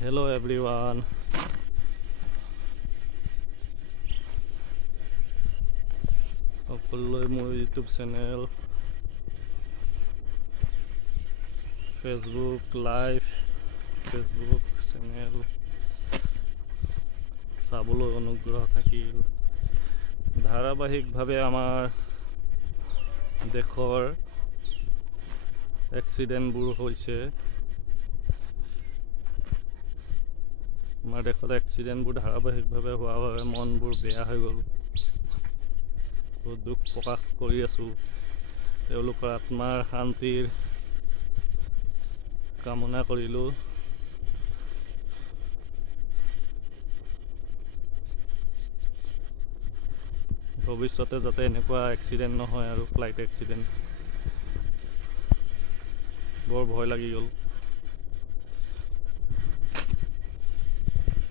Hello everyone. Follow my YouTube channel, Facebook Live, Facebook channel. চাবলৈ অনুগ্ৰহ থাকিল। ধাৰাবাহিকভাৱে আমাৰ দেশৰ এক্সিডেণ্টবোৰ হৈছে। আমাৰ দেশত এক্সিডেণ্টবোৰ ধাৰাবাহিকভাৱে হোৱাৰ বাবে মনবোৰ বেয়া হৈ গ'ল। বহুত দুখ প্ৰকাশ কৰি আছোঁ। তেওঁলোকৰ আত্মাৰ শান্তিৰ কামনা কৰিলোঁ। ভৱিষ্যতে যাতে এনেকুৱা এক্সিডেণ্ট নহয় আৰু ফ্লাইট এক্সিডেণ্ট। বৰ ভয় লাগি গ'ল।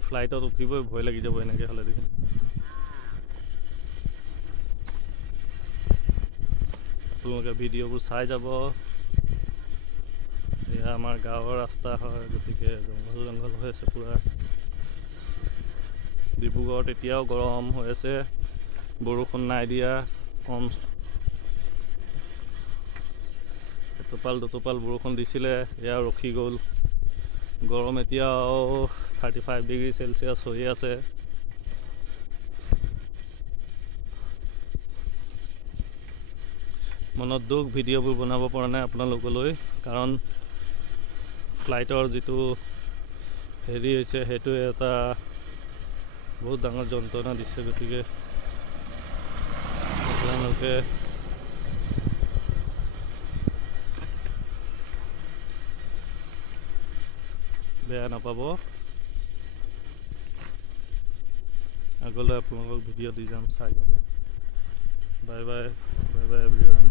ফ্লাইটত উঠিবই ভয় লাগি যাব এনেকৈ হ'লে দেখোন। আপোনালোকে ভিডিঅ'বোৰ চাই যাব। এয়া আমাৰ গাঁৱৰ ৰাস্তা হয়, গতিকে জংঘল হৈ আছে পূৰা। ডিব্ৰুগড়ত এতিয়াও গৰম হৈ আছে, বৰষুণ নাই দিয়া, কম এটোপাল দুটোপাল বৰষুণ দিছিলে, এয়া ৰখি গ'ল। গৰম এতিয়াও 35 ডিগ্ৰী চেলচিয়াছ হৈ আছে। মনত দুখ ভিডিঅ'বোৰ বনাব পৰা নাই আপোনালোকলৈ, কাৰণ ফ্লাইটৰ যিটো হেৰি হৈছে সেইটোৱে এটা বহুত ডাঙৰ যন্ত্ৰণা দিছে। গতিকে আপোনালোকে বেয়া নাপাব। আগলৈ আপোনালোকক ভিডিঅ' দি যাম, চাই যাব। Bye bye everyone.